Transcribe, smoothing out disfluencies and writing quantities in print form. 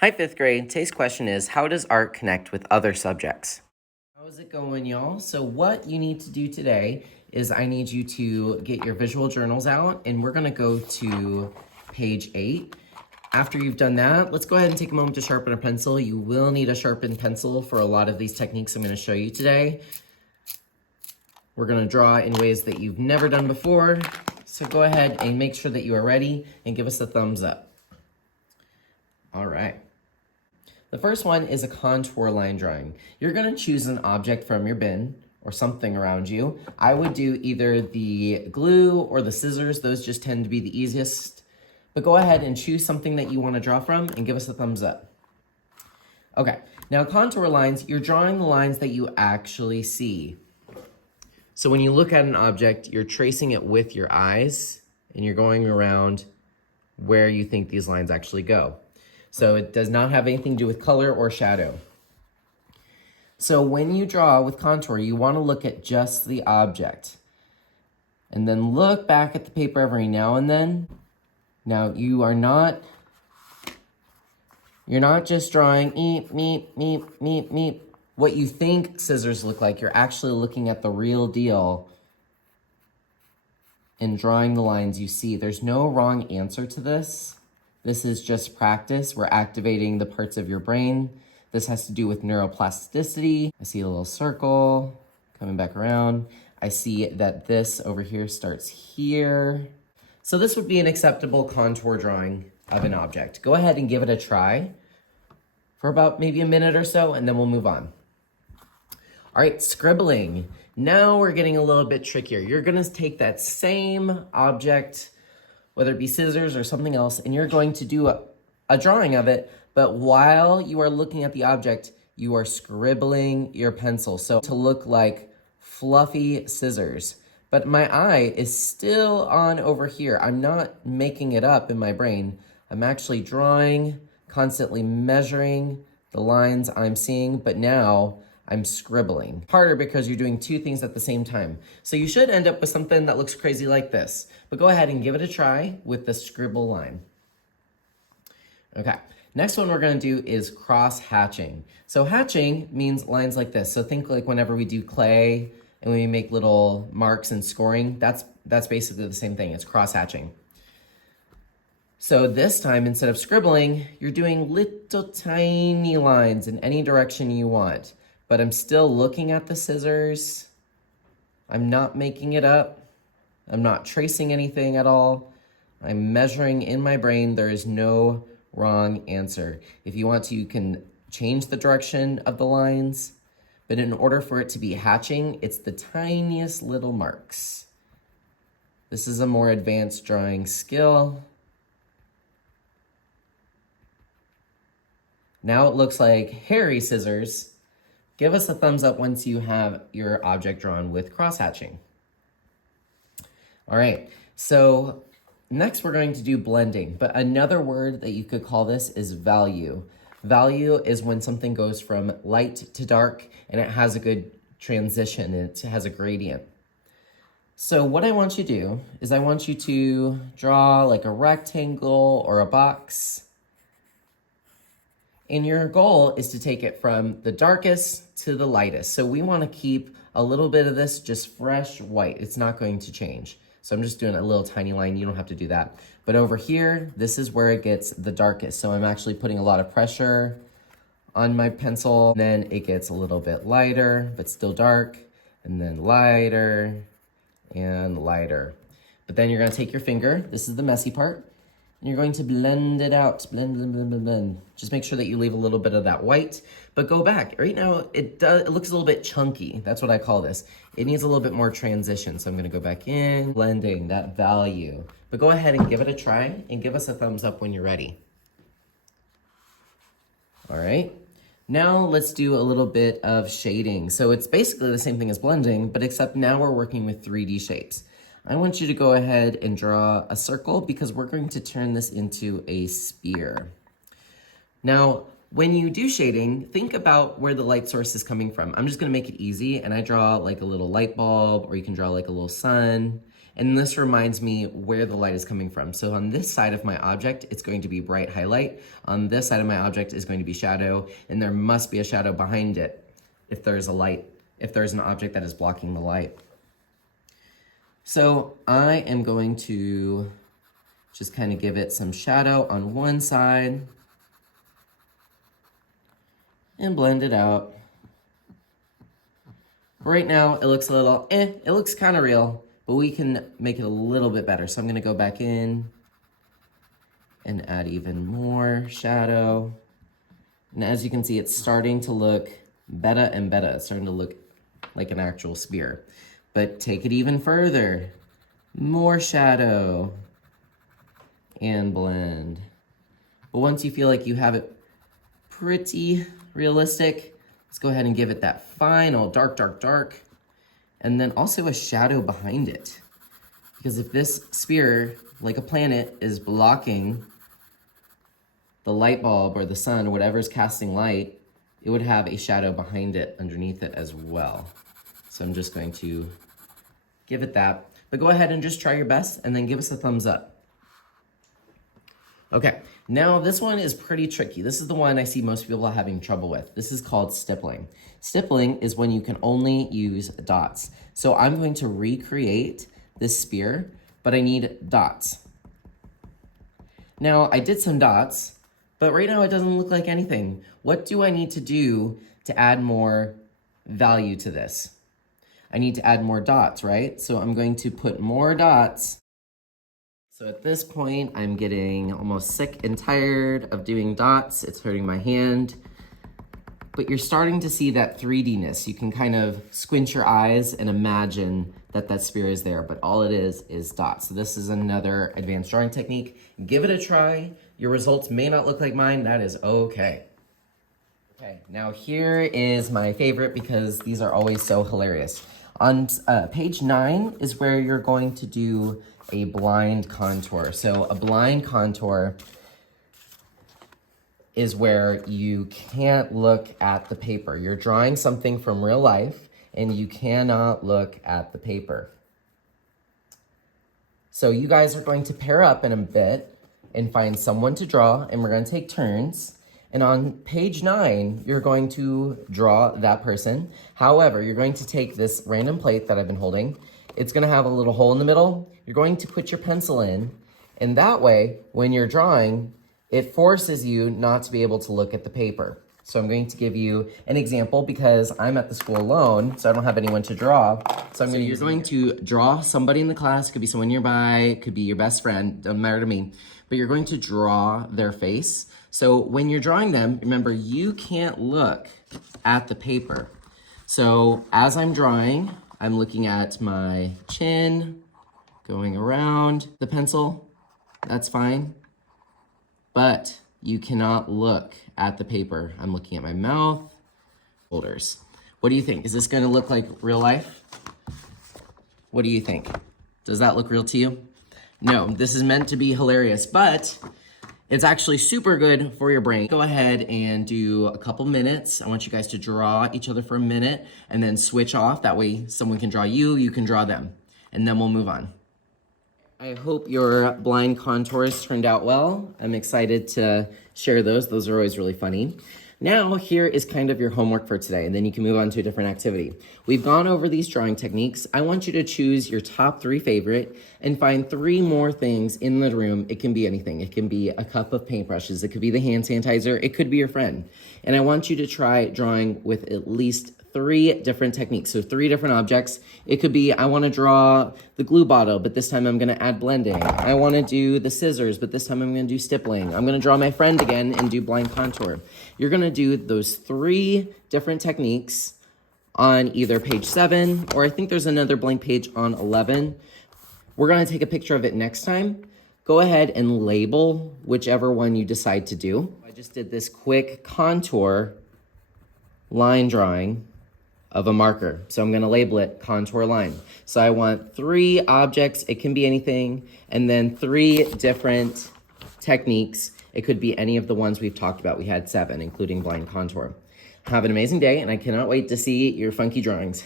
Hi, fifth grade. Today's question is, how does art connect with other subjects? How's it going, y'all? So what you need to do today is I need you to get your visual journals out, and we're gonna go to page 8. After you've done that, let's go ahead and take a moment to sharpen a pencil. You will need a sharpened pencil for a lot of these techniques I'm gonna show you today. We're gonna draw in ways that you've never done before. So go ahead and make sure that you are ready and give us a thumbs up. All right. The first one is a contour line drawing. You're gonna choose an object from your bin or something around you. I would do either the glue or the scissors. Those just tend to be the easiest. But go ahead and choose something that you wanna draw from and give us a thumbs up. Okay, now contour lines, you're drawing the lines that you actually see. So when you look at an object, you're tracing it with your eyes and you're going around where you think these lines actually go. So it does not have anything to do with color or shadow. So when you draw with contour, you want to look at just the object. And then look back at the paper every now and then. Now you're not just drawing meep, meep, meep, meep, meep. What you think scissors look like, you're actually looking at the real deal and drawing the lines you see. There's no wrong answer to this. This is just practice. We're activating the parts of your brain. This has to do with neuroplasticity. I see a little circle coming back around. I see that this over here starts here. So this would be an acceptable contour drawing of an object. Go ahead and give it a try for about maybe a minute or so, and then we'll move on. All right, scribbling. Now we're getting a little bit trickier. You're gonna take that same object, whether it be scissors or something else, and you're going to do a drawing of it, but while you are looking at the object, you are scribbling your pencil. So to look like fluffy scissors. But my eye is still on over here. I'm not making it up in my brain. I'm actually drawing, constantly measuring the lines I'm seeing, but now I'm scribbling. Harder because you're doing two things at the same time. So you should end up with something that looks crazy like this. But go ahead and give it a try with the scribble line. Okay, next one we're gonna do is cross hatching. So hatching means lines like this. So think like whenever we do clay and we make little marks and scoring, that's basically the same thing, it's cross hatching. So this time, instead of scribbling, you're doing little tiny lines in any direction you want. But I'm still looking at the scissors. I'm not making it up. I'm not tracing anything at all. I'm measuring in my brain. There is no wrong answer. If you want to, you can change the direction of the lines, but in order for it to be hatching, it's the tiniest little marks. This is a more advanced drawing skill. Now it looks like hairy scissors. Give us a thumbs up once you have your object drawn with cross-hatching. All right, so next we're going to do blending, but another word that you could call this is value. Value is when something goes from light to dark and it has a good transition, it has a gradient. So what I want you to do is I want you to draw like a rectangle or a box. And your goal is to take it from the darkest to the lightest. So we want to keep a little bit of this just fresh white. It's not going to change. So I'm just doing a little tiny line. You don't have to do that. But over here, this is where it gets the darkest. So I'm actually putting a lot of pressure on my pencil. Then it gets a little bit lighter, but still dark. And then lighter and lighter. But then you're going to take your finger. This is the messy part. And you're going to blend it out, blend, blend, blend, blend, blend. Just make sure that you leave a little bit of that white, but go back. Right now, it looks a little bit chunky. That's what I call this. It needs a little bit more transition. So I'm gonna go back in, blending that value. But go ahead and give it a try and give us a thumbs up when you're ready. All right, now let's do a little bit of shading. So it's basically the same thing as blending, but except now we're working with 3D shapes. I want you to go ahead and draw a circle because we're going to turn this into a spear. Now, when you do shading, think about where the light source is coming from. I'm just gonna make it easy and I draw like a little light bulb, or you can draw like a little sun. And this reminds me where the light is coming from. So on this side of my object, it's going to be bright highlight. On this side of my object is going to be shadow, and there must be a shadow behind it if there's a light, if there's an object that is blocking the light. So I am going to just kind of give it some shadow on one side and blend it out. Right now, it looks a little, it looks kind of real, but we can make it a little bit better. So I'm gonna go back in and add even more shadow. And as you can see, it's starting to look better and better. It's starting to look like an actual spear. But take it even further. More shadow and blend. But once you feel like you have it pretty realistic, let's go ahead and give it that final dark, dark, dark. And then also a shadow behind it. Because if this spear, like a planet, is blocking the light bulb or the sun, whatever's casting light, it would have a shadow behind it, underneath it as well. So I'm just going to give it that. But go ahead and just try your best and then give us a thumbs up. Okay, now this one is pretty tricky. This is the one I see most people having trouble with. This is called stippling. Stippling is when you can only use dots. So I'm going to recreate this spear, but I need dots. Now I did some dots, but right now it doesn't look like anything. What do I need to do to add more value to this? I need to add more dots, right? So I'm going to put more dots. So at this point, I'm getting almost sick and tired of doing dots. It's hurting my hand. But you're starting to see that 3D-ness. You can kind of squint your eyes and imagine that that spear is there, but all it is dots. So this is another advanced drawing technique. Give it a try. Your results may not look like mine. That is okay. Okay, now here is my favorite because these are always so hilarious. On page 9 is where you're going to do a blind contour. So a blind contour is where you can't look at the paper. You're drawing something from real life and you cannot look at the paper. So you guys are going to pair up in a bit and find someone to draw, and we're going to take turns. And on page 9, you're going to draw that person. However, you're going to take this random plate that I've been holding. It's gonna have a little hole in the middle. You're going to put your pencil in, and that way, when you're drawing, it forces you not to be able to look at the paper. So I'm going to give you an example because I'm at the school alone, so I don't have anyone to draw. So you're going to draw somebody in the class. It could be someone nearby, it could be your best friend, doesn't matter to me. But you're going to draw their face. So when you're drawing them, remember, you can't look at the paper. So as I'm drawing, I'm looking at my chin, going around the pencil. That's fine. But you cannot look at the paper. I'm looking at my mouth, shoulders. What do you think? Is this gonna look like real life? What do you think? Does that look real to you? No, this is meant to be hilarious, but it's actually super good for your brain. Go ahead and do a couple minutes. I want you guys to draw each other for a minute and then switch off. That way someone can draw you, you can draw them, and then we'll move on. I hope your blind contours turned out well. I'm excited to share those. Those are always really funny. Now, here is kind of your homework for today, and then you can move on to a different activity. We've gone over these drawing techniques. I want you to choose your top 3 favorite and find 3 more things in the room. It can be anything. It can be a cup of paintbrushes. It could be the hand sanitizer. It could be your friend. And I want you to try drawing with at least 3 different techniques. So 3 different objects. It could be, I want to draw the glue bottle, but this time I'm going to add blending. I want to do the scissors, but this time I'm going to do stippling. I'm going to draw my friend again and do blind contour. You're going to do those 3 different techniques on either page 7, or I think there's another blank page on 11. We're going to take a picture of it next time. Go ahead and label whichever one you decide to do. I just did this quick contour line drawing of a marker. So I'm gonna label it contour line. So I want 3 objects, it can be anything, and then 3 different techniques. It could be any of the ones we've talked about. We had 7, including blind contour. Have an amazing day, and I cannot wait to see your funky drawings.